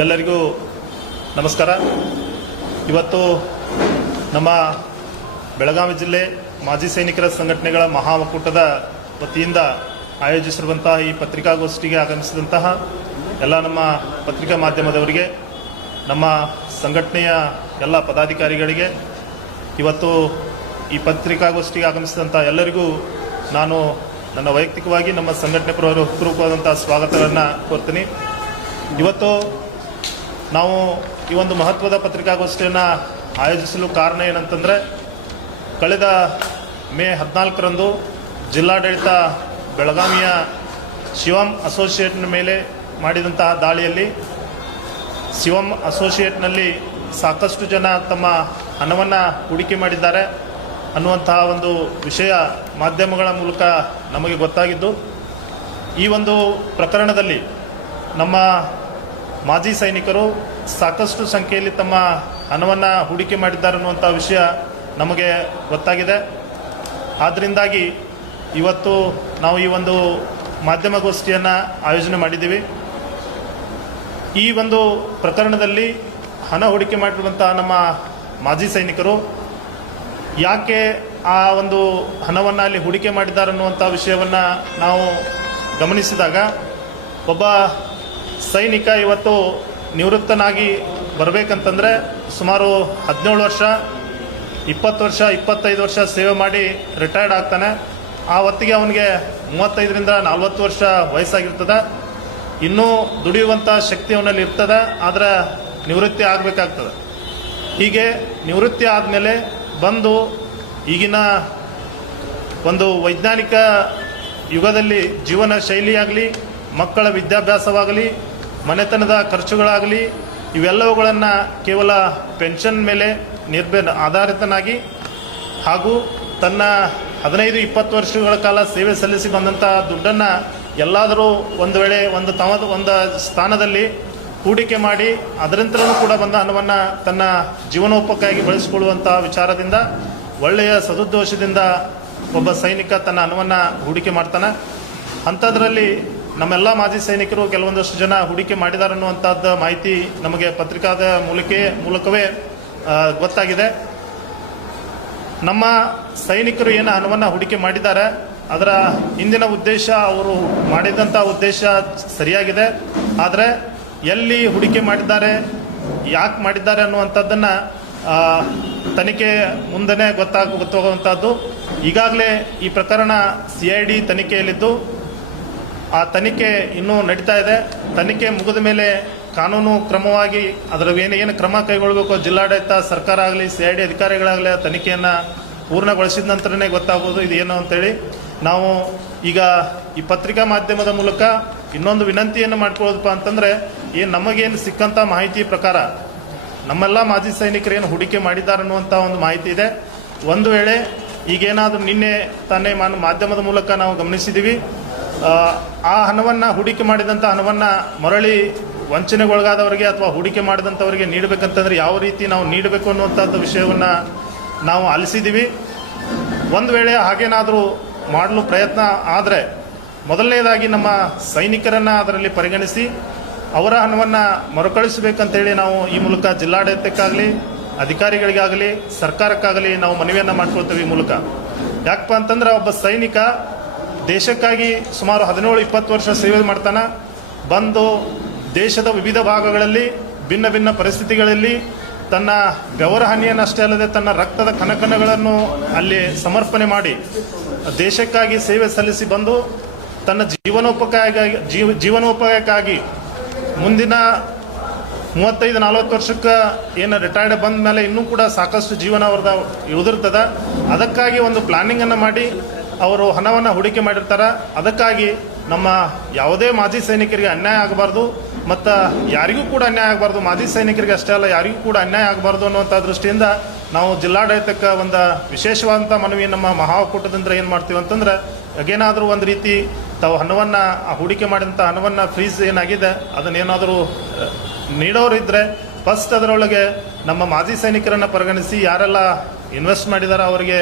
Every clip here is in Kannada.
ಎಲ್ಲರಿಗೂ ನಮಸ್ಕಾರ. ಇವತ್ತು ನಮ್ಮ ಬೆಳಗಾವಿ ಜಿಲ್ಲೆ ಮಾಜಿ ಸೈನಿಕರ ಸಂಘಟನೆಗಳ ಮಹಾ ಒಕ್ಕೂಟದ ವತಿಯಿಂದ ಆಯೋಜಿಸಿರುವಂತಹ ಈ ಪತ್ರಿಕಾಗೋಷ್ಠಿಗೆ ಆಗಮಿಸಿದಂತಹ ಎಲ್ಲ ನಮ್ಮ ಪತ್ರಿಕಾ ಮಾಧ್ಯಮದವರಿಗೆ, ನಮ್ಮ ಸಂಘಟನೆಯ ಎಲ್ಲ ಪದಾಧಿಕಾರಿಗಳಿಗೆ, ಇವತ್ತು ಈ ಪತ್ರಿಕಾಗೋಷ್ಠಿಗೆ ಆಗಮಿಸಿದಂಥ ಎಲ್ಲರಿಗೂ ನಾನು ನನ್ನ ವೈಯಕ್ತಿಕವಾಗಿ ನಮ್ಮ ಸಂಘಟನೆ ಪೂರ್ವಕವಾದಂಥ ಸ್ವಾಗತವನ್ನು ಕೋರ್ತೀನಿ. ಇವತ್ತು ನಾವು ಈ ಒಂದು ಮಹತ್ವದ ಪತ್ರಿಕಾಗೋಷ್ಠಿಯನ್ನು ಆಯೋಜಿಸಲು ಕಾರಣ ಏನಂತಂದರೆ, ಕಳೆದ ಮೇ 14ರಂದು ಜಿಲ್ಲಾಡಳಿತ ಬೆಳಗಾವಿಯ ಶಿವಂ ಅಸೋಸಿಯೇಟ್ನ ಮೇಲೆ ಮಾಡಿದಂತಹ ದಾಳಿಯಲ್ಲಿ ಶಿವಂ ಅಸೋಸಿಯೇಟ್ನಲ್ಲಿ ಸಾಕಷ್ಟು ಜನ ತಮ್ಮ ಹಣವನ್ನು ಹೂಡಿಕೆ ಮಾಡಿದ್ದಾರೆ ಅನ್ನುವಂತಹ ಒಂದು ವಿಷಯ ಮಾಧ್ಯಮಗಳ ಮೂಲಕ ನಮಗೆ ಗೊತ್ತಾಗಿದ್ದು, ಈ ಒಂದು ಪ್ರಕರಣದಲ್ಲಿ ನಮ್ಮ ಮಾಜಿ ಸೈನಿಕರು ಸಾಕಷ್ಟು ಸಂಖ್ಯೆಯಲ್ಲಿ ತಮ್ಮ ಹಣವನ್ನು ಹೂಡಿಕೆ ಮಾಡಿದ್ದಾರೆ ಅನ್ನುವಂಥ ವಿಷಯ ನಮಗೆ ಗೊತ್ತಾಗಿದೆ. ಆದ್ದರಿಂದಾಗಿ ಇವತ್ತು ನಾವು ಈ ಒಂದು ಮಾಧ್ಯಮಗೋಷ್ಠಿಯನ್ನು ಆಯೋಜನೆ ಮಾಡಿದ್ದೀವಿ. ಈ ಒಂದು ಪ್ರಕರಣದಲ್ಲಿ ಹಣ ಹೂಡಿಕೆ ಮಾಡಿರುವಂತಹ ನಮ್ಮ ಮಾಜಿ ಸೈನಿಕರು ಯಾಕೆ ಆ ಒಂದು ಹಣವನ್ನು ಅಲ್ಲಿ ಹೂಡಿಕೆ ಮಾಡಿದ್ದಾರೆ ಅನ್ನುವಂಥ ವಿಷಯವನ್ನು ನಾವು ಗಮನಿಸಿದಾಗ, ಒಬ್ಬ ಸೈನಿಕ ಇವತ್ತು ನಿವೃತ್ತನಾಗಿ ಬರಬೇಕಂತಂದರೆ ಸುಮಾರು 17 ವರ್ಷ, 20 ವರ್ಷ, 25 ವರ್ಷ ಸೇವೆ ಮಾಡಿ ರಿಟೈರ್ಡ್ ಆಗ್ತಾನೆ. ಆ ಹೊತ್ತಿಗೆ ಅವನಿಗೆ 35ರಿಂದ 40 ವರ್ಷ ವಯಸ್ಸಾಗಿರ್ತದೆ. ಇನ್ನೂ ದುಡಿಯುವಂಥ ಶಕ್ತಿ ಅವನಲ್ಲಿ ಇರ್ತದೆ, ಆದರೆ ನಿವೃತ್ತಿ ಆಗಬೇಕಾಗ್ತದೆ. ಹೀಗೆ ನಿವೃತ್ತಿ ಆದಮೇಲೆ ಬಂದು ಈಗಿನ ಒಂದು ವೈಜ್ಞಾನಿಕ ಯುಗದಲ್ಲಿ ಜೀವನ ಶೈಲಿಯಾಗಲಿ, ಮಕ್ಕಳ ವಿದ್ಯಾಭ್ಯಾಸವಾಗಲಿ, ಮನೆತನದ ಖರ್ಚುಗಳಾಗಲಿ, ಇವೆಲ್ಲವುಗಳನ್ನು ಕೇವಲ ಪೆನ್ಷನ್ ಮೇಲೆ ಆಧಾರಿತನಾಗಿ ಹಾಗೂ ತನ್ನ 15-20 ವರ್ಷಗಳ ಕಾಲ ಸೇವೆ ಸಲ್ಲಿಸಿ ಬಂದಂಥ ದುಡ್ಡನ್ನು ಎಲ್ಲಾದರೂ ಒಂದು ವೇಳೆ ಒಂದು ಸ್ಥಾನದಲ್ಲಿ ಹೂಡಿಕೆ ಮಾಡಿ ಅದರಿಂದಲೂ ಕೂಡ ಬಂದ ಹಣವನ್ನು ತನ್ನ ಜೀವನೋಪಕ್ಕಾಗಿ ಬಳಸಿಕೊಳ್ಳುವಂಥ ವಿಚಾರದಿಂದ, ಒಳ್ಳೆಯ ಸದುದ್ದೇಶದಿಂದ ಒಬ್ಬ ಸೈನಿಕ ತನ್ನ ಹಣವನ್ನು ಹೂಡಿಕೆ ಮಾಡ್ತಾನೆ. ಅಂಥದ್ರಲ್ಲಿ ನಮ್ಮೆಲ್ಲ ಮಾಜಿ ಸೈನಿಕರು ಕೆಲವೊಂದಷ್ಟು ಜನ ಹೂಡಿಕೆ ಮಾಡಿದ್ದಾರೆ ಅನ್ನುವಂಥದ್ದು ಮಾಹಿತಿ ನಮಗೆ ಪತ್ರಿಕಾದ ಮೂಲಕವೇ ಗೊತ್ತಾಗಿದೆ. ನಮ್ಮ ಸೈನಿಕರು ಏನು ಹಣವನ್ನು ಹೂಡಿಕೆ ಮಾಡಿದ್ದಾರೆ, ಅದರ ಹಿಂದಿನ ಉದ್ದೇಶ, ಅವರು ಮಾಡಿದಂಥ ಉದ್ದೇಶ ಸರಿಯಾಗಿದೆ. ಆದರೆ ಎಲ್ಲಿ ಹೂಡಿಕೆ ಮಾಡಿದ್ದಾರೆ, ಯಾಕೆ ಮಾಡಿದ್ದಾರೆ ಅನ್ನುವಂಥದ್ದನ್ನು ತನಿಖೆ ಮುಂದೆ ಗೊತ್ತಾಗುವಂಥದ್ದು. ಈಗಾಗಲೇ ಈ ಪ್ರಕರಣ CID ತನಿಖೆಯಲ್ಲಿದ್ದು, ಆ ತನಿಖೆ ಇನ್ನೂ ನಡೀತಾ ಇದೆ. ತನಿಖೆ ಮುಗಿದ ಮೇಲೆ ಕಾನೂನು ಕ್ರಮವಾಗಿ ಅದರ ಏನು ಕ್ರಮ ಕೈಗೊಳ್ಳಬೇಕು, ಜಿಲ್ಲಾಡಳಿತ, ಸರ್ಕಾರ ಆಗಲಿ, CID ಅಧಿಕಾರಿಗಳಾಗಲಿ ಆ ತನಿಖೆಯನ್ನು ಪೂರ್ಣಗೊಳಿಸಿದ ನಂತರನೇ ಗೊತ್ತಾಗ್ಬೋದು ಇದು ಏನು ಅಂತೇಳಿ. ನಾವು ಈಗ ಈ ಪತ್ರಿಕಾ ಮಾಧ್ಯಮದ ಮೂಲಕ ಇನ್ನೊಂದು ವಿನಂತಿಯನ್ನು ಮಾಡ್ಕೊಳ್ಳೋದಪ್ಪ ಅಂತಂದರೆ, ನಮಗೇನು ಸಿಕ್ಕಂಥ ಮಾಹಿತಿ ಪ್ರಕಾರ ನಮ್ಮೆಲ್ಲ ಮಾಜಿ ಸೈನಿಕರು ಏನು ಹೂಡಿಕೆ ಮಾಡಿದ್ದಾರೆ ಅನ್ನುವಂಥ ಒಂದು ಮಾಹಿತಿ ಇದೆ. ಒಂದು ವೇಳೆ ಈಗೇನಾದರೂ ನಿನ್ನೆ ತಾನೇ ಮಾಧ್ಯಮದ ಮೂಲಕ ನಾವು ಗಮನಿಸಿದ್ದೀವಿ, ಆ ಹಣವನ್ನು ಹೂಡಿಕೆ ಮಾಡಿದಂಥ ಹಣವನ್ನು ಮರಳಿ ವಂಚನೆಗೊಳಗಾದವರಿಗೆ ಅಥವಾ ಹೂಡಿಕೆ ಮಾಡಿದಂಥವರಿಗೆ ನೀಡಬೇಕಂತಂದರೆ ಯಾವ ರೀತಿ ನಾವು ನೀಡಬೇಕು ಅನ್ನುವಂಥದ್ದು ವಿಷಯವನ್ನು ನಾವು ಆಲಿಸಿದ್ದೀವಿ. ಒಂದು ವೇಳೆ ಹಾಗೇನಾದರೂ ಮಾಡಲು ಪ್ರಯತ್ನ ಆದರೆ, ಮೊದಲನೇದಾಗಿ ನಮ್ಮ ಸೈನಿಕರನ್ನು ಅದರಲ್ಲಿ ಪರಿಗಣಿಸಿ ಅವರ ಹಣವನ್ನು ಮರುಕಳಿಸಬೇಕಂತೇಳಿ ನಾವು ಈ ಮೂಲಕ ಜಿಲ್ಲಾಡಳಿತಕ್ಕಾಗಲಿ, ಅಧಿಕಾರಿಗಳಿಗಾಗಲಿ, ಸರ್ಕಾರಕ್ಕಾಗಲಿ ನಾವು ಮನವಿಯನ್ನು ಮಾಡ್ಕೊಳ್ತೇವೆ ಈ ಮೂಲಕ. ಯಾಕಪ್ಪ ಅಂತಂದ್ರೆ, ಒಬ್ಬ ಸೈನಿಕ ದೇಶಕ್ಕಾಗಿ ಸುಮಾರು 17-20 ವರ್ಷ ಸೇವೆ ಮಾಡ್ತಾನೆ. ಬಂದು ದೇಶದ ವಿವಿಧ ಭಾಗಗಳಲ್ಲಿ ಭಿನ್ನ ಭಿನ್ನ ಪರಿಸ್ಥಿತಿಗಳಲ್ಲಿ ತನ್ನ ಬೆವರ ಹನಿಯನ್ನಷ್ಟೇ ಅಲ್ಲದೆ ತನ್ನ ರಕ್ತದ ಕಣಕಣಗಳನ್ನು ಅಲ್ಲಿ ಸಮರ್ಪಣೆ ಮಾಡಿ ದೇಶಕ್ಕಾಗಿ ಸೇವೆ ಸಲ್ಲಿಸಿ ಬಂದು ತನ್ನ ಜೀವನೋಪಾಯಕ್ಕಾಗಿ ಮುಂದಿನ 35-40 ವರ್ಷಕ್ಕೆ ಏನು ರಿಟೈರ್ಡ್ ಬಂದ ಮೇಲೆ ಇನ್ನೂ ಕೂಡ ಸಾಕಷ್ಟು ಜೀವನ ಅವ್ರದ ಉಳಿದಿರ್ತದೆ. ಅದಕ್ಕಾಗಿ ಒಂದು ಪ್ಲಾನಿಂಗನ್ನು ಮಾಡಿ ಅವರು ಹಣವನ್ನು ಹೂಡಿಕೆ ಮಾಡಿರ್ತಾರೆ. ಅದಕ್ಕಾಗಿ ನಮ್ಮ ಯಾವುದೇ ಮಾಜಿ ಸೈನಿಕರಿಗೆ ಅನ್ಯಾಯ ಆಗಬಾರ್ದು ಮತ್ತು ಯಾರಿಗೂ ಕೂಡ ಅನ್ಯಾಯ ಆಗಬಾರ್ದು. ಮಾಜಿ ಸೈನಿಕರಿಗೆ ಅಷ್ಟೇ ಅಲ್ಲ, ಯಾರಿಗೂ ಕೂಡ ಅನ್ಯಾಯ ಆಗಬಾರ್ದು ಅನ್ನುವಂಥ ದೃಷ್ಟಿಯಿಂದ ನಾವು ಜಿಲ್ಲಾಡಳಿತಕ್ಕೆ ಒಂದು ವಿಶೇಷವಾದಂಥ ಮನವಿ ನಮ್ಮ ಮಹಾ ಒಕ್ಕೂಟದಿಂದ ಏನು ಮಾಡ್ತೀವಿ ಅಂತಂದ್ರೆ, ಏನಾದರೂ ಒಂದು ರೀತಿ ತಾವು ಹಣವನ್ನು ಹೂಡಿಕೆ ಮಾಡಿದಂಥ ಹಣವನ್ನು ಫ್ರೀಸ್ ಏನಾಗಿದೆ ಅದನ್ನೇನಾದರೂ ನೀಡೋರಿದ್ದರೆ ಫಸ್ಟ್ ಅದರೊಳಗೆ ನಮ್ಮ ಮಾಜಿ ಸೈನಿಕರನ್ನು ಪರಿಗಣಿಸಿ ಯಾರೆಲ್ಲ ಇನ್ವೆಸ್ಟ್ ಮಾಡಿದಾರೋ ಅವರಿಗೆ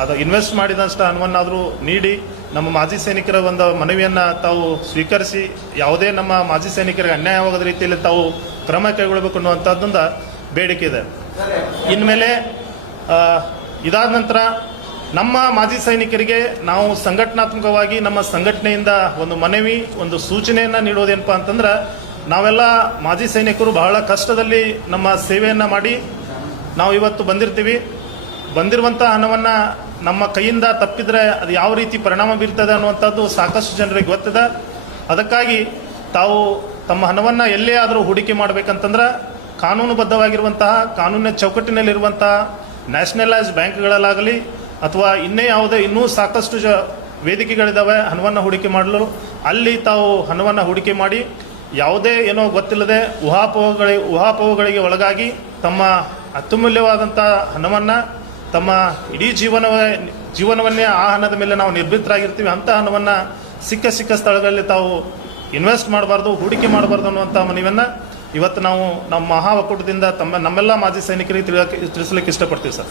ಅದು ಇನ್ವೆಸ್ಟ್ ಮಾಡಿದಷ್ಟು ಹಣವನ್ನಾದರೂ ನೀಡಿ ನಮ್ಮ ಮಾಜಿ ಸೈನಿಕರ ಒಂದು ಮನವಿಯನ್ನು ತಾವು ಸ್ವೀಕರಿಸಿ ಯಾವುದೇ ನಮ್ಮ ಮಾಜಿ ಸೈನಿಕರಿಗೆ ಅನ್ಯಾಯವಾಗದ ರೀತಿಯಲ್ಲಿ ತಾವು ಕ್ರಮ ಕೈಗೊಳ್ಳಬೇಕು ಅನ್ನುವಂಥದ್ದೊಂದು ಬೇಡಿಕೆ ಇದೆ. ಇನ್ಮೇಲೆ ಇದಾದ ನಂತರ ನಮ್ಮ ಮಾಜಿ ಸೈನಿಕರಿಗೆ ನಾವು ಸಂಘಟನಾತ್ಮಕವಾಗಿ ನಮ್ಮ ಸಂಘಟನೆಯಿಂದ ಒಂದು ಮನವಿ, ಒಂದು ಸೂಚನೆಯನ್ನು ನೀಡೋದೇನಪ್ಪ ಅಂತಂದ್ರೆ, ನಾವೆಲ್ಲ ಮಾಜಿ ಸೈನಿಕರು ಬಹಳ ಕಷ್ಟದಲ್ಲಿ ನಮ್ಮ ಸೇವೆಯನ್ನು ಮಾಡಿ ನಾವು ಇವತ್ತು ಬಂದಿರ್ತೀವಿ. ಬಂದಿರುವಂಥ ಹಣವನ್ನು ನಮ್ಮ ಕೈಯಿಂದ ತಪ್ಪಿದ್ರೆ ಅದು ಯಾವ ರೀತಿ ಪರಿಣಾಮ ಬೀರ್ತದೆ ಅನ್ನುವಂಥದ್ದು ಸಾಕಷ್ಟು ಜನರಿಗೆ ಗೊತ್ತಿದೆ. ಅದಕ್ಕಾಗಿ ತಾವು ತಮ್ಮ ಹಣವನ್ನು ಎಲ್ಲೇ ಆದರೂ ಹೂಡಿಕೆ ಮಾಡಬೇಕಂತಂದ್ರೆ ಕಾನೂನುಬದ್ಧವಾಗಿರುವಂತಹ, ಕಾನೂನಿನ ಚೌಕಟ್ಟಿನಲ್ಲಿರುವಂತಹ ನ್ಯಾಷನಲೈಸ್ ಬ್ಯಾಂಕ್ಗಳಲ್ಲಾಗಲಿ ಅಥವಾ ಇನ್ನೂ ಸಾಕಷ್ಟು ವೇದಿಕೆಗಳಿದ್ದಾವೆ ಹಣವನ್ನು ಹೂಡಿಕೆ ಮಾಡಲು. ಅಲ್ಲಿ ತಾವು ಹಣವನ್ನು ಹೂಡಿಕೆ ಮಾಡಿ ಯಾವುದೇ ಏನೋ ಗೊತ್ತಿಲ್ಲದೆ ಊಹಾಪೋಹಗಳಿಗೆ ಒಳಗಾಗಿ ತಮ್ಮ ಅತ್ಯಮೂಲ್ಯವಾದಂಥ ಹಣವನ್ನು, ತಮ್ಮ ಇಡೀ ಜೀವನವನ್ನೇ ಆ ಹಣದ ಮೇಲೆ ನಾವು ನಿರ್ಭೀತರಾಗಿರ್ತೀವಿ, ಅಂಥ ಹಣವನ್ನು ಸಿಕ್ಕ ಸ್ಥಳಗಳಲ್ಲಿ ತಾವು ಇನ್ವೆಸ್ಟ್ ಮಾಡಬಾರ್ದು, ಹೂಡಿಕೆ ಮಾಡಬಾರ್ದು ಅನ್ನುವಂಥ ಮನವಿಯನ್ನು ಇವತ್ತು ನಾವು ನಮ್ಮ ಮಹಾ ಒಕ್ಕೂಟದಿಂದ ನಮ್ಮೆಲ್ಲ ಮಾಜಿ ಸೈನಿಕರಿಗೆ ತಿಳಿಸಲಿಕ್ಕೆ ಇಷ್ಟಪಡ್ತೀವಿ ಸರ್.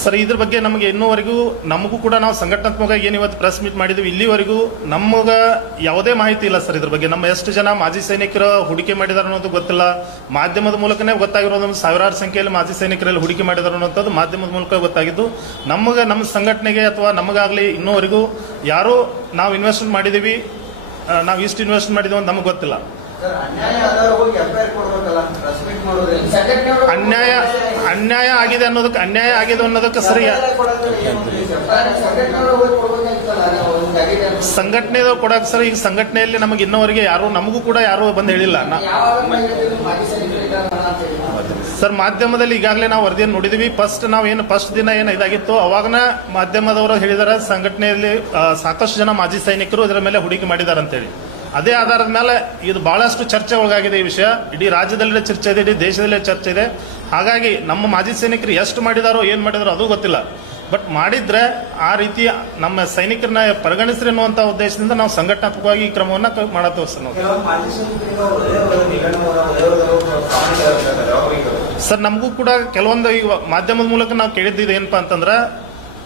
ಸರ್, ಇದ್ರ ಬಗ್ಗೆ ನಮಗೆ ಇನ್ನೂವರೆಗೂ ನಮಗೂ ಕೂಡ ನಾವು ಸಂಘಟನಾತ್ಮಕವಾಗಿ ಏನು ಇವತ್ತು ಪ್ರೆಸ್ ಮೀಟ್ ಮಾಡಿದ್ವಿ, ಇಲ್ಲಿವರೆಗೂ ನಮಗೆ ಯಾವುದೇ ಮಾಹಿತಿ ಇಲ್ಲ ಸರ್ ಇದ್ರ ಬಗ್ಗೆ. ನಮ್ಮ ಎಷ್ಟು ಜನ ಮಾಜಿ ಸೈನಿಕರು ಹೂಡಿಕೆ ಮಾಡಿದಾರೆ ಅನ್ನೋದು ಗೊತ್ತಿಲ್ಲ. ಮಾಧ್ಯಮದ ಮೂಲಕನೇ ಗೊತ್ತಾಗಿರೋದು, ಸಾವಿರಾರು ಸಂಖ್ಯೆಯಲ್ಲಿ ಮಾಜಿ ಸೈನಿಕರಲ್ಲಿ ಹೂಡಿಕೆ ಮಾಡಿದಾರೆ ಅನ್ನೋಂಥದ್ದು ಮಾಧ್ಯಮದ ಮೂಲಕ ಗೊತ್ತಾಗಿದ್ದು. ನಮ್ಮ ಸಂಘಟನೆಗೆ ಅಥವಾ ನಮಗಾಗಲಿ ಇನ್ನೂವರೆಗೂ ಯಾರು ನಾವು ಇನ್ವೆಸ್ಟ್ಮೆಂಟ್ ಮಾಡಿದ್ದೀವಿ, ನಾವು ಇಷ್ಟು ಇನ್ವೆಸ್ಟ್ ಮಾಡಿದ್ದೀವಿ ಅಂತ ನಮಗೆ ಗೊತ್ತಿಲ್ಲ. ಅನ್ಯಾಯ ಆಗಿದೆ ಅನ್ನೋದಕ್ಕೆ ಸರಿ ಸಂಘಟನೆದವ್ರು ಕೊಡಕ್ಕೆ ಸರ್. ಈಗ ಸಂಘಟನೆಯಲ್ಲಿ ನಮಗೆ ಇನ್ನೋವರೆಗೆ ನಮಗೂ ಕೂಡ ಯಾರು ಬಂದು ಹೇಳಿಲ್ಲ ಸರ್. ಮಾಧ್ಯಮದಲ್ಲಿ ಈಗಾಗಲೇ ನಾವು ವರದಿಯನ್ನು ನೋಡಿದೀವಿ. ಫಸ್ಟ್ ದಿನ ಏನು ಇದಾಗಿತ್ತು ಅವಾಗನ ಮಾಧ್ಯಮದವರು ಹೇಳಿದಾರೆ ಸಂಘಟನೆಯಲ್ಲಿ ಸಾಕಷ್ಟು ಜನ ಮಾಜಿ ಸೈನಿಕರು ಇದರ ಮೇಲೆ ಹೂಡಿಕೆ ಮಾಡಿದ್ದಾರೆ ಅಂತೇಳಿ. ಅದೇ ಆಧಾರದ ಮೇಲೆ ಇದು ಬಹಳಷ್ಟು ಚರ್ಚೆ ಒಳಗಾಗಿದೆ ಈ ವಿಷಯ. ಇಡೀ ರಾಜ್ಯದಲ್ಲೇ ಚರ್ಚೆ ಇದೆ, ಇಡೀ ದೇಶದಲ್ಲೇ ಚರ್ಚೆ ಇದೆ. ಹಾಗಾಗಿ ನಮ್ಮ ಮಾಜಿ ಸೈನಿಕರು ಎಷ್ಟು ಮಾಡಿದಾರೋ ಏನು ಮಾಡಿದಾರೋ ಅದು ಗೊತ್ತಿಲ್ಲ. ಬಟ್ ಮಾಡಿದ್ರೆ ಆ ರೀತಿ ನಮ್ಮ ಸೈನಿಕರನ್ನ ಪರಿಗಣಿಸ್ರಿ ಅನ್ನುವಂಥ ಉದ್ದೇಶದಿಂದ ನಾವು ಸಂಘಟನಾತ್ಮಕವಾಗಿ ಈ ಕ್ರಮವನ್ನು ಮಾಡತ್ತೇವೆ ಸರ್. ನಾವು ಸರ್, ನಮಗೂ ಕೂಡ ಕೆಲವೊಂದು ಮಾಧ್ಯಮದ ಮೂಲಕ ನಾವು ಕೇಳಿದ್ದು ಏನಪ್ಪಾ ಅಂತಂದ್ರೆ,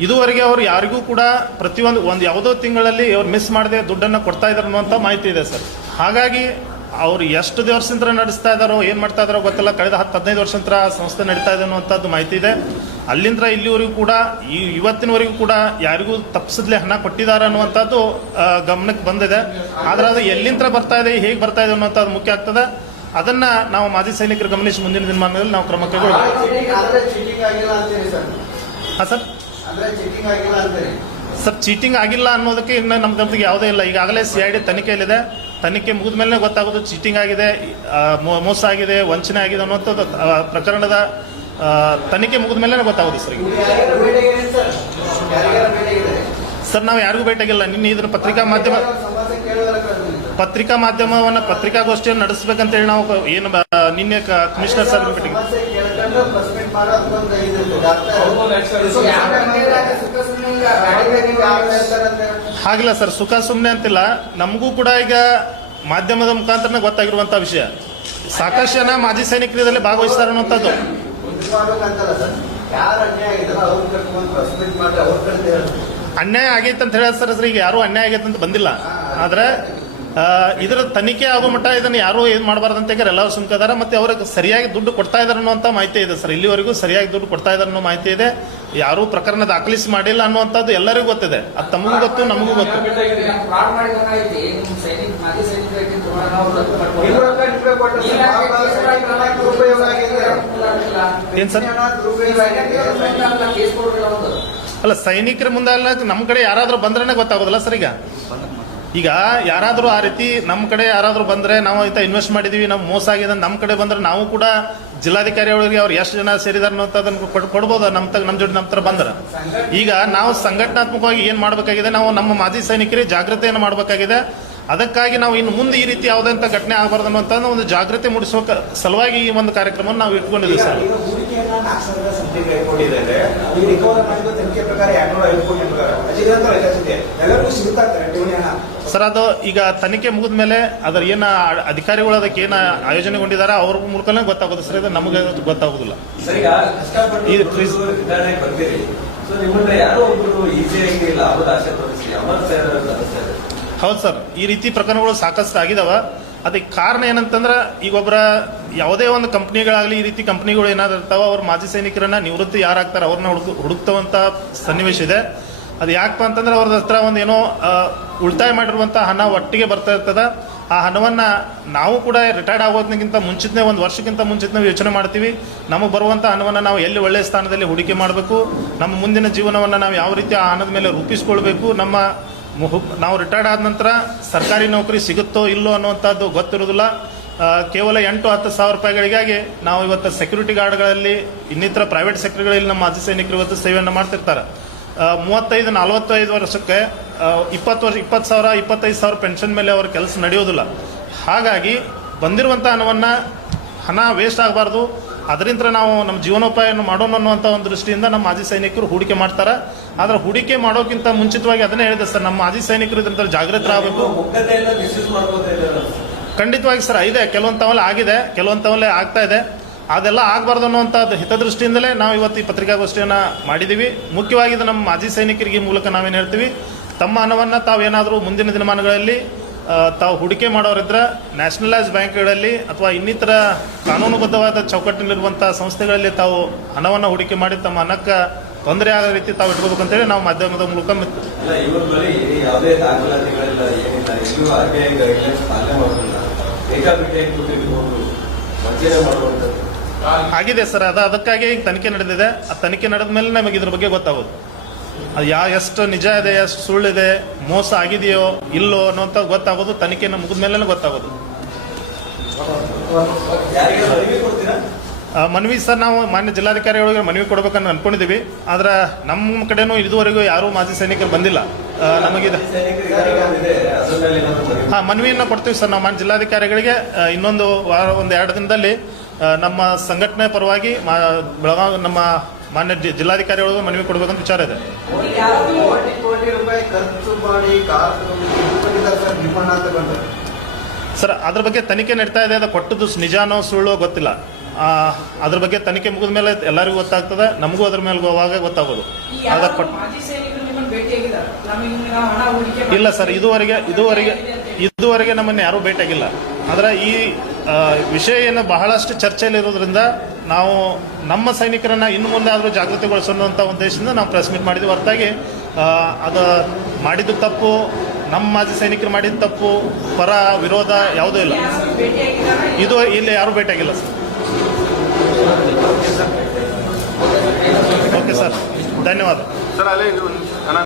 ಇದುವರೆಗೆ ಅವ್ರು ಯಾರಿಗೂ ಕೂಡ ಪ್ರತಿಯೊಂದು ಯಾವುದೋ ತಿಂಗಳಲ್ಲಿ ಅವ್ರು ಮಿಸ್ ಮಾಡದೆ ದುಡ್ಡನ್ನು ಕೊಡ್ತಾ ಇದಾರೆ ಅನ್ನುವಂಥ ಮಾಹಿತಿ ಇದೆ ಸರ್. ಹಾಗಾಗಿ ಅವ್ರು ಎಷ್ಟು ವರ್ಷದಿಂದ ನಡೆಸ್ತಾ ಇದ್ದಾರೋ ಏನು ಮಾಡ್ತಾ ಇದಾರೋ ಗೊತ್ತಿಲ್ಲ. ಕಳೆದ 10-15 ವರ್ಷದಿಂದ ಸಂಸ್ಥೆ ನಡೀತಾ ಇದೆ ಅನ್ನುವಂಥದ್ದು ಮಾಹಿತಿ ಇದೆ. ಅಲ್ಲಿಂದ ಇಲ್ಲಿವರೆಗೂ ಕೂಡ ಇವತ್ತಿನವರೆಗೂ ಕೂಡ ಯಾರಿಗೂ ತಪ್ಪಿಸದ್ಲೆ ಹಣ ಕೊಟ್ಟಿದ್ದಾರೆ ಅನ್ನುವಂಥದ್ದು ಗಮನಕ್ಕೆ ಬಂದಿದೆ. ಆದ್ರೆ ಅದು ಎಲ್ಲಿಂದ ಬರ್ತಾ ಇದೆ, ಹೇಗೆ ಬರ್ತಾ ಇದೆ ಅನ್ನುವಂಥದ್ದು ಮುಖ್ಯ ಆಗ್ತದೆ. ಅದನ್ನ ನಾವು ಮಾಜಿ ಸೈನಿಕರು ಗಮನಿಸಿ ಮುಂದಿನ ದಿನಮಾನಗಳಲ್ಲಿ ನಾವು ಕ್ರಮ ಕೈಗೊಳ್ಳಬೇಕು. ಹಾಂ ಸರ್. ಸರ್, ಚೀಟಿಂಗ್ ಆಗಿಲ್ಲ ಅನ್ನೋದಕ್ಕೆ ಇನ್ನು ನಮ್ಮ ಗಮನಕ್ಕೆ ಯಾವುದೇ ಇಲ್ಲ. ಈಗಾಗಲೇ CID ತನಿಖೆಯಲ್ಲಿದೆ. ತನಿಖೆ ಮುಗಿದ ಮೇಲೆ ಗೊತ್ತಾಗೋದು ಚೀಟಿಂಗ್ ಆಗಿದೆ, ಮೋಸ ಆಗಿದೆ, ವಂಚನೆ ಆಗಿದೆ ಅನ್ನುವಂಥದ್ದು ಪ್ರಕರಣದ ತನಿಖೆ ಮುಗಿದ ಮೇಲೆ ಗೊತ್ತಾಗೋದು ಸರ್. ಸರ್, ನಾವು ಯಾರಿಗೂ ಭೇಟಿಯಾಗಿಲ್ಲ. ನಿನ್ನೆ ಇದನ್ನು ಪತ್ರಿಕಾಗೋಷ್ಠಿಯನ್ನು ನಡೆಸಬೇಕಂತೇಳಿ ನಾವು ಏನು ನಿನ್ನೆ ಕಮಿಷನರ್ ಸರ್ ಭೇಟಿಗೆ ಹಾಗಿಲ್ಲ ಸರ್. ಸುಖ ಸುಮ್ಮನೆ ಅಂತಿಲ್ಲ. ನಮಗೂ ಕೂಡ ಈಗ ಮಾಧ್ಯಮದ ಮುಖಾಂತರ ಗೊತ್ತಾಗಿರುವಂತಹ ವಿಷಯ, ಸಾಕಷ್ಟು ಜನ ಮಾಜಿ ಸೈನಿಕರಲ್ಲಿ ಭಾಗವಹಿಸ್ತಾರೆ ಅನ್ನುವಂಥದ್ದು. ಅನ್ಯಾಯ ಆಗೈತೆ ಅಂತ ಹೇಳ ಸರ್. ಈಗ ಯಾರು ಅನ್ಯಾಯ ಆಗೈತೆ ಅಂತ ಬಂದಿಲ್ಲ. ಆದ್ರೆ ಇದರ ತನಿಖೆ ಆಗೋ ಮಟ್ಟ ಇದನ್ನು ಯಾರು ಏನ್ ಮಾಡಬಾರ್ದಂತ ಎಲ್ಲರೂ ಸುಮ್ಕದಾರ. ಮತ್ತೆ ಅವ್ರಿಗೆ ಸರಿಯಾಗಿ ದುಡ್ಡು ಕೊಡ್ತಾ ಇದಾರೆ ಅನ್ನುವಂಥ ಮಾಹಿತಿ ಇದೆ ಸರ್. ಇಲ್ಲಿವರೆಗೂ ಸರಿಯಾಗಿ ದುಡ್ಡು ಕೊಡ್ತಾ ಇದಾರೆ ಅನ್ನೋ ಮಾಹಿತಿ ಇದೆ. ಯಾರೂ ಪ್ರಕರಣ ದಾಖಲಿಸಿ ಮಾಡಿಲ್ಲ ಅನ್ನುವಂಥದ್ದು ಎಲ್ಲರಿಗೂ ಗೊತ್ತಿದೆ. ಅದು ತಮಗೂ ಗೊತ್ತು, ನಮಗೂ ಗೊತ್ತು. ಏನ್ ಸರ್? ಅಲ್ಲ, ಸೈನಿಕರ ಮುಂದೆ ಅಲ್ಲ, ನಮ್ಮ ಕಡೆ ಯಾರಾದ್ರೂ ಬಂದ್ರೆ ಗೊತ್ತಾಗೋದಿಲ್ಲ ಸರ್. ಈಗ ಯಾರಾದರೂ ಆ ರೀತಿ ನಮ್ಮ ಕಡೆ ಯಾರಾದರೂ ಬಂದ್ರೆ, ನಾವು ಇಂಥ ಇನ್ವೆಸ್ಟ್ ಮಾಡಿದೀವಿ, ನಾವು ಮೋಸ ಆಗಿದೆ ನಮ್ಮ ಕಡೆ ಬಂದ್ರೆ ನಾವು ಕೂಡ ಜಿಲ್ಲಾಧಿಕಾರಿ ಅವರಿಗೆ ಅವ್ರು ಎಷ್ಟು ಜನ ಸೇರಿದಾರೆ ಅನ್ನೋದನ್ನು ಕೊಡ್ಬೋದು. ನಮ್ಮ ಜೋಡಿ ನಮ್ಮ ತರ ಬಂದ್ರೆ. ಈಗ ನಾವು ಸಂಘಟನಾತ್ಮಕವಾಗಿ ಏನ್ ಮಾಡ್ಬೇಕಾಗಿದೆ, ನಾವು ನಮ್ಮ ಮಾಜಿ ಸೈನಿಕರಿಗೆ ಜಾಗೃತಿಯನ್ನು ಮಾಡಬೇಕಾಗಿದೆ. ಅದಕ್ಕಾಗಿ ನಾವು ಇನ್ನು ಮುಂದೆ ಈ ರೀತಿ ಯಾವುದಂತ ಘಟನೆ ಆಗಬಾರ್ದು ಅನ್ನುವಂಥ ಒಂದು ಜಾಗೃತಿ ಮೂಡಿಸುವ ಸಲುವಾಗಿ ಈ ಒಂದು ಕಾರ್ಯಕ್ರಮವನ್ನು ನಾವು ಇಟ್ಕೊಂಡಿದ್ದೀವಿ ಸರ್. ಸರ್, ಅದು ಈಗ ತನಿಖೆ ಮುಗಿದ ಮೇಲೆ ಅದರ ಏನ ಅಧಿಕಾರಿಗಳು ಅದಕ್ಕೆ ಏನ ಆಯೋಜನೆಗೊಂಡಿದ್ದಾರೆ ಅವ್ರ ಮೂಲಕನೇ ಗೊತ್ತಾಗೋದು ಸರ್. ಇದು ನಮಗೆ ಗೊತ್ತಾಗೋದಿಲ್ಲ. ಸೊ ನಿಮ್ಮನ್ನ ಯಾರೋ ಒಬ್ರು ಈಸಿಯಾಗಿ ಲಾಭದ ಆಶೆ ತೋರಿಸಿ ಅಮರ್ ಸರ್ ಹೌದು ಸರ್, ಈ ರೀತಿ ಪ್ರಕರಣಗಳು ಸಾಕಷ್ಟು ಆಗಿದಾವ. ಅದಕ್ಕೆ ಕಾರಣ ಏನಂತಂದ್ರೆ ಈಗ ಒಬ್ಬರ ಯಾವುದೇ ಒಂದು ಕಂಪ್ನಿಗಳಾಗಲಿ ಈ ರೀತಿ ಕಂಪ್ನಿಗಳು ಏನಾದ್ರು ಇರ್ತಾವ, ಅವ್ರ ಮಾಜಿ ಸೈನಿಕರನ್ನ ನಿವೃತ್ತಿ ಯಾರಾಗ್ತಾರೆ ಅವ್ರನ್ನ ಹುಡುಕ್ತವಂತ ಸನ್ನಿವೇಶ ಇದೆ. ಅದು ಯಾಕಪ್ಪ ಅಂತಂದ್ರೆ ಅವ್ರ ಹತ್ರ ಒಂದು ಏನೋ ಉಳಿತಾಯ ಮಾಡಿರುವಂಥ ಹಣ ಒಟ್ಟಿಗೆ ಬರ್ತಾ ಇರ್ತದ. ಆ ಹಣವನ್ನು ನಾವು ಕೂಡ ರಿಟೈರ್ಡ್ ಆಗೋದಕ್ಕಿಂತ ಮುಂಚಿತನೇ ಒಂದು ವರ್ಷಕ್ಕಿಂತ ಮುಂಚಿತ ನಾವು ಯೋಚನೆ ಮಾಡ್ತೀವಿ, ನಮಗೆ ಬರುವಂಥ ಹಣವನ್ನು ನಾವು ಎಲ್ಲಿ ಒಳ್ಳೆಯ ಸ್ಥಾನದಲ್ಲಿ ಹೂಡಿಕೆ ಮಾಡಬೇಕು, ನಮ್ಮ ಮುಂದಿನ ಜೀವನವನ್ನು ನಾವು ಯಾವ ರೀತಿ ಆ ಹಣದ ಮೇಲೆ ರೂಪಿಸ್ಕೊಳ್ಬೇಕು, ನಾವು ರಿಟೈರ್ಡ್ ಆದ ನಂತರ ಸರ್ಕಾರಿ ನೌಕರಿ ಸಿಗುತ್ತೋ ಇಲ್ಲೋ ಅನ್ನುವಂಥದ್ದು ಗೊತ್ತಿರೋದಿಲ್ಲ. ಕೇವಲ 8-10 ಸಾವಿರ ರೂಪಾಯಿಗಳಿಗಾಗಿ ನಾವು ಇವತ್ತು ಸೆಕ್ಯೂರಿಟಿ ಗಾರ್ಡ್ಗಳಲ್ಲಿ ಇನ್ನಿತರ ಪ್ರೈವೇಟ್ ಸೆಕ್ಟರ್ಗಳಲ್ಲಿ ನಮ್ಮ ಮಾಜಿ ಸೈನಿಕರು ಇವತ್ತು ಸೇವೆಯನ್ನು ಮಾಡ್ತಿರ್ತಾರೆ. 35-45 ವರ್ಷಕ್ಕೆ 20 ಸಾವಿರ 25 ಸಾವಿರ ಪೆನ್ಷನ್ ಮೇಲೆ ಅವ್ರ ಕೆಲಸ ನಡೆಯೋದಿಲ್ಲ. ಹಾಗಾಗಿ ಬಂದಿರುವಂಥ ಹಣ ವೇಸ್ಟ್ ಆಗಬಾರ್ದು, ಅದರಿಂದ ನಾವು ನಮ್ಮ ಜೀವನೋಪಾಯವನ್ನು ಮಾಡೋಣ ಅನ್ನುವಂಥ ಒಂದು ದೃಷ್ಟಿಯಿಂದ ನಮ್ಮ ಮಾಜಿ ಸೈನಿಕರು ಹೂಡಿಕೆ ಮಾಡ್ತಾರೆ. ಆದರೆ ಹೂಡಿಕೆ ಮಾಡೋಕ್ಕಿಂತ ಮುಂಚಿತವಾಗಿ ಅದನ್ನೇ ಹೇಳಿದೆ ಸರ್, ನಮ್ಮ ಮಾಜಿ ಸೈನಿಕರು ಇದ್ರಂತ ಜಾಗೃತರಾಗಬೇಕು. ಖಂಡಿತವಾಗಿ ಸರ್ ಇದೆ, ಕೆಲವೊಂದು ಆಗಿದೆ, ಕೆಲವೊಂದು ಆಗ್ತಾ ಇದೆ. ಅದೆಲ್ಲ ಆಗಬಾರ್ದು ಅನ್ನುವಂಥದ್ದು ಹಿತದೃಷ್ಟಿಯಿಂದಲೇ ನಾವು ಇವತ್ತು ಈ ಪತ್ರಿಕಾಗೋಷ್ಠಿಯನ್ನು ಮಾಡಿದ್ದೀವಿ. ಮುಖ್ಯವಾಗಿ ಇದು ನಮ್ಮ ಮಾಜಿ ಸೈನಿಕರಿಗೆ ಮೂಲಕ ನಾವೇನು ಹೇಳ್ತೀವಿ, ತಮ್ಮ ಹಣವನ್ನು ತಾವೇನಾದರೂ ಮುಂದಿನ ದಿನಮಾನಗಳಲ್ಲಿ ತಾವು ಹೂಡಿಕೆ ಮಾಡೋರಿದ್ರೆ ನ್ಯಾಷನಲೈಸ್ ಬ್ಯಾಂಕ್ಗಳಲ್ಲಿ ಅಥವಾ ಇನ್ನಿತರ ಕಾನೂನುಬದ್ಧವಾದ ಚೌಕಟ್ಟಿನಲ್ಲಿರುವಂಥ ಸಂಸ್ಥೆಗಳಲ್ಲಿ ತಾವು ಹಣವನ್ನು ಹೂಡಿಕೆ ಮಾಡಿ ತಮ್ಮ ಹಣಕ್ಕೆ ತೊಂದರೆ ಆಗೋ ರೀತಿ ತಾವು ಇಟ್ಕೋಬೇಕಂತೇಳಿ ನಾವು ಮಾಧ್ಯಮದ ಮೂಲಕ ಆಗಿದೆ ಸರ್. ಅದಕ್ಕಾಗಿ ಈಗ ತನಿಖೆ ನಡೆದಿದೆ. ಆ ತನಿಖೆ ನಡೆದ ಮೇಲೆ ನಮಗೆ ಇದ್ರ ಬಗ್ಗೆ ಗೊತ್ತಾಗೋದು, ಅದು ಎಷ್ಟು ನಿಜ ಇದೆ, ಎಷ್ಟು ಸುಳ್ಳಿದೆ, ಮೋಸ ಆಗಿದೆಯೋ ಇಲ್ಲೋ ಅನ್ನೋಂಥ ಗೊತ್ತಾಗೋದು ತನಿಖೆನ ಮುಗಿದ ಮೇಲೆ ಗೊತ್ತಾಗೋದು. ಮನವಿ ಸರ್, ನಾವು ಮಾನ್ಯ ಜಿಲ್ಲಾಧಿಕಾರಿಗಳಿಗೆ ಮನವಿ ಕೊಡ್ಬೇಕನ್ನು ಅನ್ಕೊಂಡಿದ್ದೀವಿ. ಆದ್ರೆ ನಮ್ಮ ಕಡೆನೂ ಇದುವರೆಗೂ ಯಾರೂ ಮಾಜಿ ಸೈನಿಕರು ಬಂದಿಲ್ಲ ನಮಗಿದೆ. ಮನವಿಯನ್ನು ಕೊಡ್ತೀವಿ ಸರ್ ನಾವು ಮಾನ್ಯ ಜಿಲ್ಲಾಧಿಕಾರಿಗಳಿಗೆ. ಇನ್ನೊಂದು ವಾರ 1-2 ದಿನದಲ್ಲಿ ನಮ್ಮ ಸಂಘಟನೆ ಪರವಾಗಿ ಬೆಳಗಾವಿ ನಮ್ಮ ಮಾನ್ಯ ಜಿಲ್ಲಾಧಿಕಾರಿಗಳಿಗೂ ಮನವಿ ಕೊಡಬೇಕಂತ ವಿಚಾರ ಇದೆ. ಸರ್ ಅದ್ರ ಬಗ್ಗೆ ತನಿಖೆ ನಡೀತಾ ಇದೆ. ಅದು ಕೊಟ್ಟದ್ದು ನಿಜಾನೋ ಸುಳ್ಳು ಗೊತ್ತಿಲ್ಲ. ಅದ್ರ ಬಗ್ಗೆ ತನಿಖೆ ಮುಗಿದ ಮೇಲೆ ಎಲ್ಲರಿಗೂ ಗೊತ್ತಾಗ್ತದೆ, ನಮಗೂ ಅದ್ರ ಮೇಲೆ ಅವಾಗ ಗೊತ್ತಾಗೋದು. ಇಲ್ಲ ಸರ್, ಇದುವರೆಗೆ ನಮ್ಮನ್ನು ಯಾರೂ ಭೇಟಿಯಾಗಿಲ್ಲ. ಆದರೆ ಈ ವಿಷಯ ಏನು ಬಹಳಷ್ಟು ಚರ್ಚೆಯಲ್ಲಿರೋದ್ರಿಂದ ನಾವು ನಮ್ಮ ಸೈನಿಕರನ್ನ ಇನ್ನು ಮುಂದೆ ಆದರೂ ಜಾಗೃತಿಗೊಳಿಸೋಣ ಉದ್ದೇಶದಿಂದ ನಾವು ಪ್ರೆಸ್ ಮೀಟ್ ಮಾಡಿದ್ವಿ. ಹೊರತಾಗಿ ಅದು ಮಾಡಿದ್ದು ತಪ್ಪು, ನಮ್ಮ ಮಾಜಿ ಸೈನಿಕರು ಮಾಡಿದ ತಪ್ಪು, ಪರ ವಿರೋಧ ಯಾವುದೂ ಇಲ್ಲ. ಇಲ್ಲಿ ಯಾರೂ ಭೇಟಿಯಾಗಿಲ್ಲ ಸರ್. ಓಕೆ ಸರ್, ಧನ್ಯವಾದ ಸರ್. ಅಲ್ಲೇ